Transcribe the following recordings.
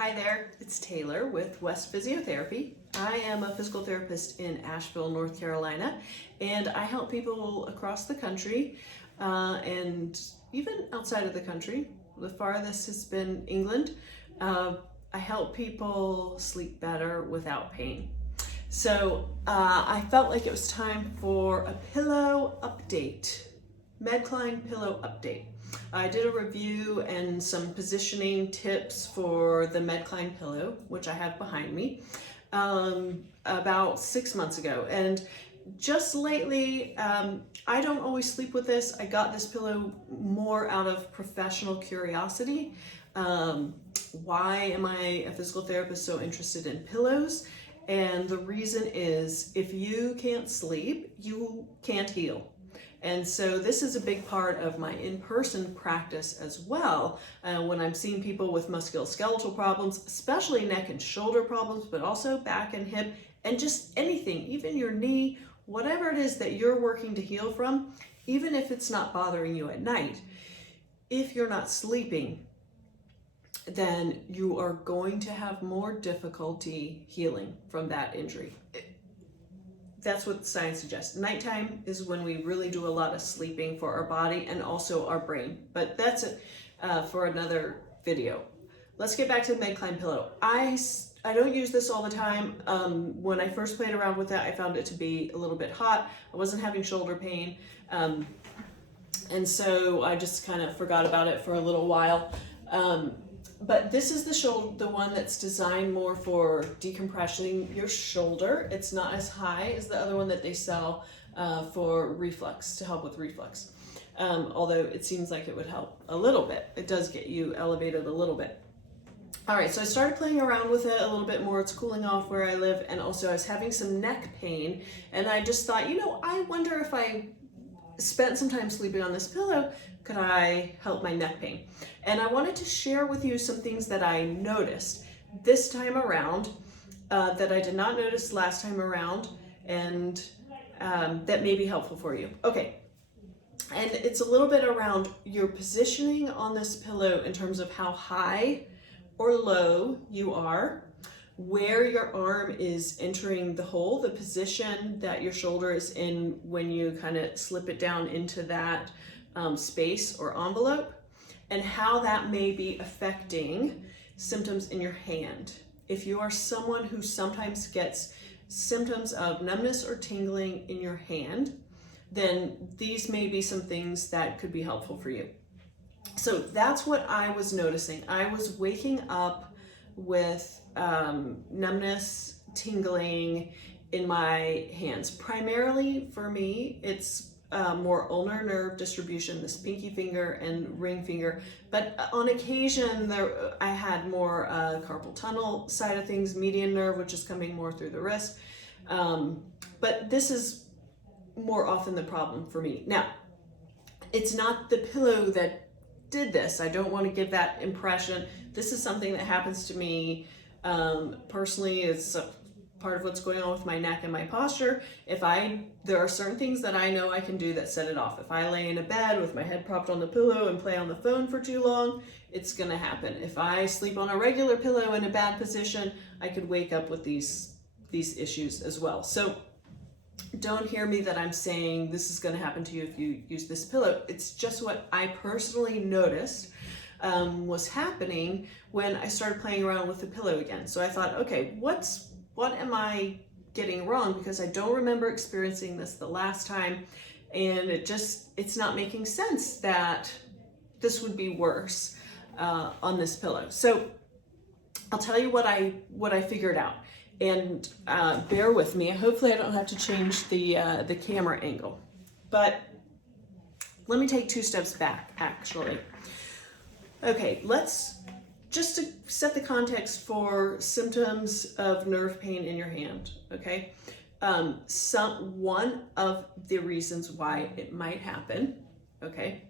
Hi there, it's Taylor with West Physiotherapy. I am a physical therapist in Asheville, North Carolina, and I help people across the country and even outside of the country. The farthest has been England. I help people sleep better without pain. So I felt like it was time for a pillow update, MedCline Pillow update. I did a review and some positioning tips for the MedCline Pillow, which I have behind me, about 6 months ago. And just lately, I don't always sleep with this. I got this pillow more out of professional curiosity. Why am I a physical therapist so interested in pillows? And the reason is, if you can't sleep, you can't heal. And so this is a big part of my in-person practice as well. When I'm seeing people with musculoskeletal problems, especially neck and shoulder problems, but also back and hip, and just anything, even your knee, whatever it is that you're working to heal from, even if it's not bothering you at night, if you're not sleeping, then you are going to have more difficulty healing from that injury. That's what science suggests. Nighttime is when we really do a lot of sleeping for our body and also our brain. But that's it for another video. Let's get back to the MedCline Pillow. I don't use this all the time. When I first played around with it, I found it to be a little bit hot. I wasn't having shoulder pain. And so I just kind of forgot about it for a little while. But this is the one that's designed more for decompressing your shoulder. It's not as high as the other one that they sell for reflux, to help with reflux. Although it seems like it would help a little bit. It does get you elevated a little bit. All right, so I started playing around with it a little bit more. It's cooling off where I live, and also I was having some neck pain, and I just thought, I wonder if I spent some time sleeping on this pillow, could I help my neck pain? And I wanted to share with you some things that I noticed this time around that I did not notice last time around, and that may be helpful for you. Okay, and it's a little bit around your positioning on this pillow in terms of how high or low you are, where your arm is entering the hole, the position that your shoulder is in when you kind of slip it down into that space or envelope, and how that may be affecting symptoms in your hand. If you are someone who sometimes gets symptoms of numbness or tingling in your hand, then these may be some things that could be helpful for you. So that's what I was noticing. I was waking up with numbness, tingling in my hands. Primarily for me, it's more ulnar nerve distribution, this pinky finger and ring finger. But on occasion, I had more carpal tunnel side of things, median nerve, which is coming more through the wrist. But this is more often the problem for me. Now, it's not the pillow that did this. I don't want to give that impression. This is something that happens to me personally. It's a part of what's going on with my neck and my posture. There are certain things that I know I can do that set it off. If I lay in a bed with my head propped on the pillow and play on the phone for too long, it's gonna happen. If I sleep on a regular pillow in a bad position, I could wake up with these issues as well. So don't hear me that I'm saying this is gonna happen to you if you use this pillow. It's just what I personally noticed was happening when I started playing around with the pillow again. So I thought, okay, what am I getting wrong? Because I don't remember experiencing this the last time, and it's not making sense that this would be worse on this pillow. So I'll tell you what I figured out, and bear with me. Hopefully I don't have to change the camera angle, but let me take 2 steps back, actually. Okay, just to set the context for symptoms of nerve pain in your hand, okay? One of the reasons why it might happen, okay,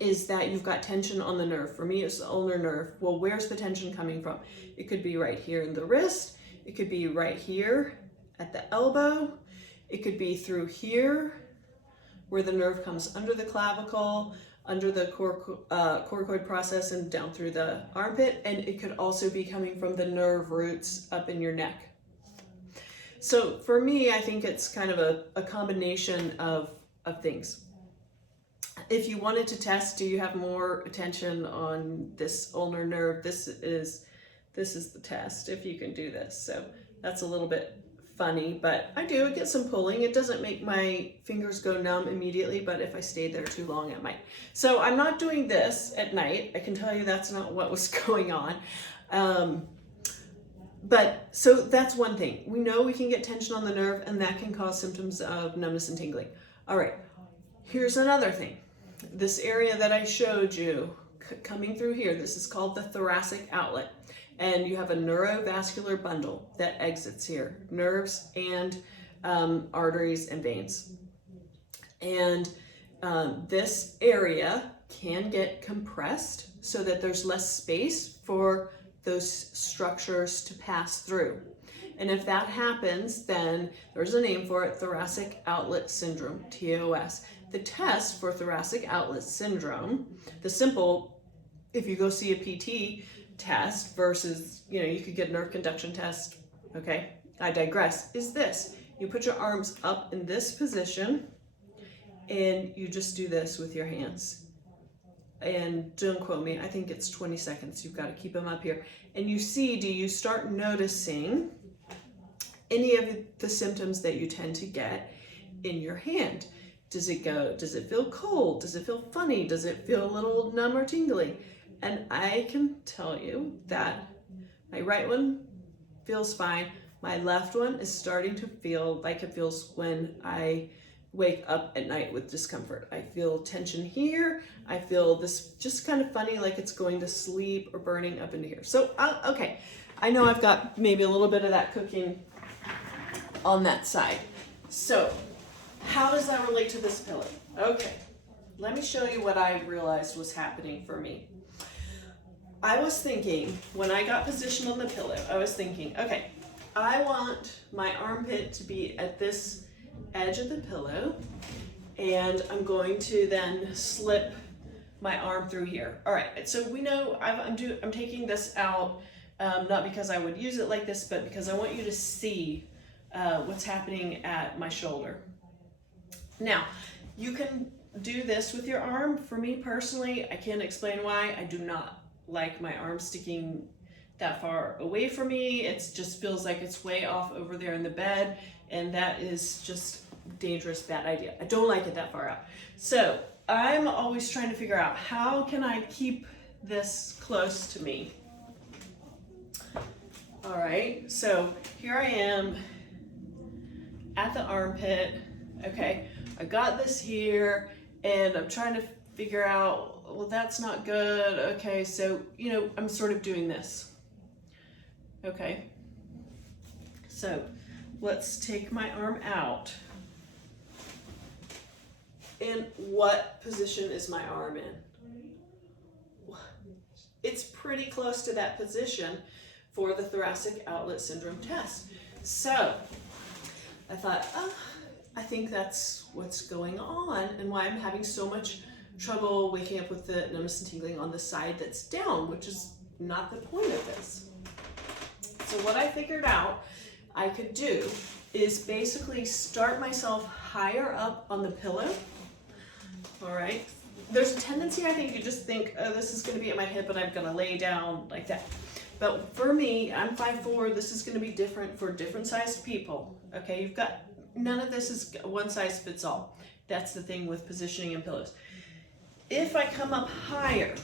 is that you've got tension on the nerve. For me, it's the ulnar nerve. Well, where's the tension coming from? It could be right here in the wrist. It could be right here at the elbow. It could be through here where the nerve comes under the clavicle. under the coracoid process and down through the armpit, and it could also be coming from the nerve roots up in your neck. So for me, I think it's kind of a combination of things. If you wanted to test, do you have more attention on this ulnar nerve? This is the test, if you can do this. So that's a little bit funny, but I do get some pulling. It doesn't make my fingers go numb immediately, but if I stayed there too long, it might. So I'm not doing this at night. I can tell you that's not what was going on. But so that's one thing. We know we can get tension on the nerve, and that can cause symptoms of numbness and tingling. All right, here's another thing. This area that I showed you coming through here, this is called the thoracic outlet. And you have a neurovascular bundle that exits here, nerves and arteries and veins. And this area can get compressed so that there's less space for those structures to pass through. And if that happens, then there's a name for it, thoracic outlet syndrome, TOS. The test for thoracic outlet syndrome, the simple, if you go see a PT, test versus, you could get a nerve conduction test, okay, I digress, is this. You put your arms up in this position and you just do this with your hands. And don't quote me, I think it's 20 seconds. You've got to keep them up here. And you see, do you start noticing any of the symptoms that you tend to get in your hand? Does it feel cold? Does it feel funny? Does it feel a little numb or tingling? And I can tell you that my right one feels fine. My left one is starting to feel like it feels when I wake up at night with discomfort. I feel tension here. I feel this just kind of funny, like it's going to sleep or burning up into here. So, okay, I know I've got maybe a little bit of that cooking on that side. So, how does that relate to this pillow? Okay, let me show you what I realized was happening for me. I was thinking, when I got positioned on the pillow, I was thinking, okay, I want my armpit to be at this edge of the pillow, and I'm going to then slip my arm through here. All right, so we know I'm taking this out, not because I would use it like this, but because I want you to see what's happening at my shoulder. Now, you can do this with your arm. For me personally, I can't explain why. I do not like my arm sticking that far away from me. It just feels like it's way off over there in the bed, and that is just dangerous, bad idea. I don't like it that far out. So I'm always trying to figure out, how can I keep this close to me? All right, so here I am at the armpit. Okay, I got this here, and I'm trying to figure out, well, that's not good. Okay, so, I'm sort of doing this. Okay, so let's take my arm out. In what position is my arm in? It's pretty close to that position for the thoracic outlet syndrome test. So I thought, I think that's what's going on and why I'm having so much trouble waking up with the numbness and tingling on the side that's down, which is not the point of this. So what I figured out I could do is basically start myself higher up on the pillow. All right. There's a tendency, I think, you just think, oh, this is going to be at my hip and I'm going to lay down like that. But for me, I'm 5'4". This is going to be different for different sized people. Okay, you've got, none of this is one size fits all. That's the thing with positioning and pillows. If I come up higher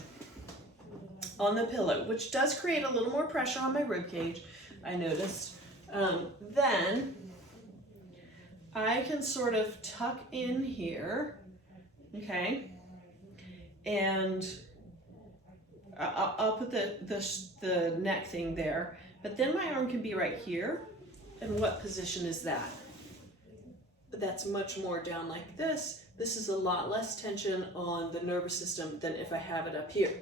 on the pillow, which does create a little more pressure on my rib cage, I noticed, then I can sort of tuck in here, okay, and I'll put the neck thing there, but then my arm can be right here. And what position is that? That's much more down like this. This is a lot less tension on the nervous system than if I have it up here.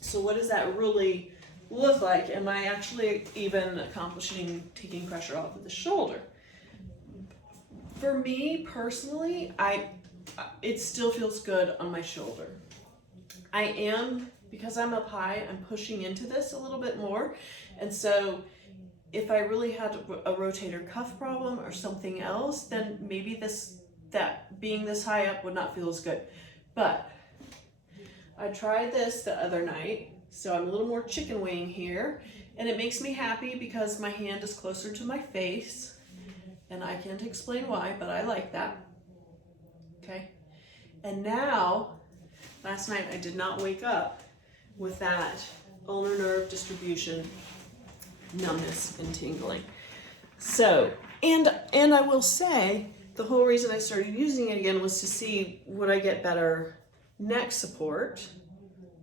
So what does that really look like? Am I actually even accomplishing taking pressure off of the shoulder? For me personally, it still feels good on my shoulder. Because I'm up high, I'm pushing into this a little bit more. And so if I really had a rotator cuff problem or something else, then maybe that being this high up would not feel as good. But I tried this the other night, so I'm a little more chicken wing here, and it makes me happy because my hand is closer to my face, and I can't explain why, but I like that. Okay. And now, last night I did not wake up with that ulnar nerve distribution, numbness and tingling. So, and I will say, the whole reason I started using it again was to see, would I get better neck support?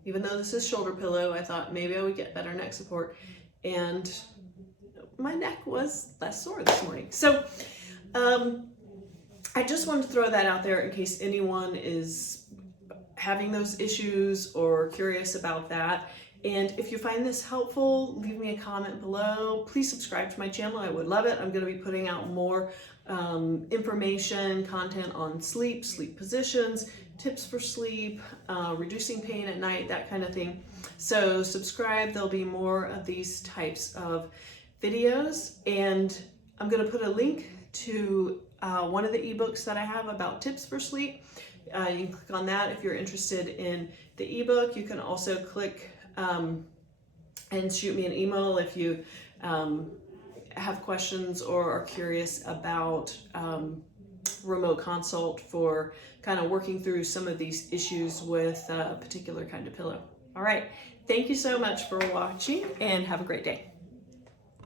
Even though this is shoulder pillow, I thought maybe I would get better neck support, and my neck was less sore this morning. So I just wanted to throw that out there in case anyone is having those issues or curious about that. And if you find this helpful, leave me a comment below. Please subscribe to my channel. I would love it. I'm going to be putting out more information, content on sleep positions, tips for sleep, reducing pain at night, that kind of thing. So subscribe. There'll be more of these types of videos. And I'm going to put a link to one of the ebooks that I have about tips for sleep. You can click on that if you're interested in the ebook. You can also click and shoot me an email if you have questions or are curious about remote consult for kind of working through some of these issues with a particular kind of pillow. All right. Thank you so much for watching, and have a great day.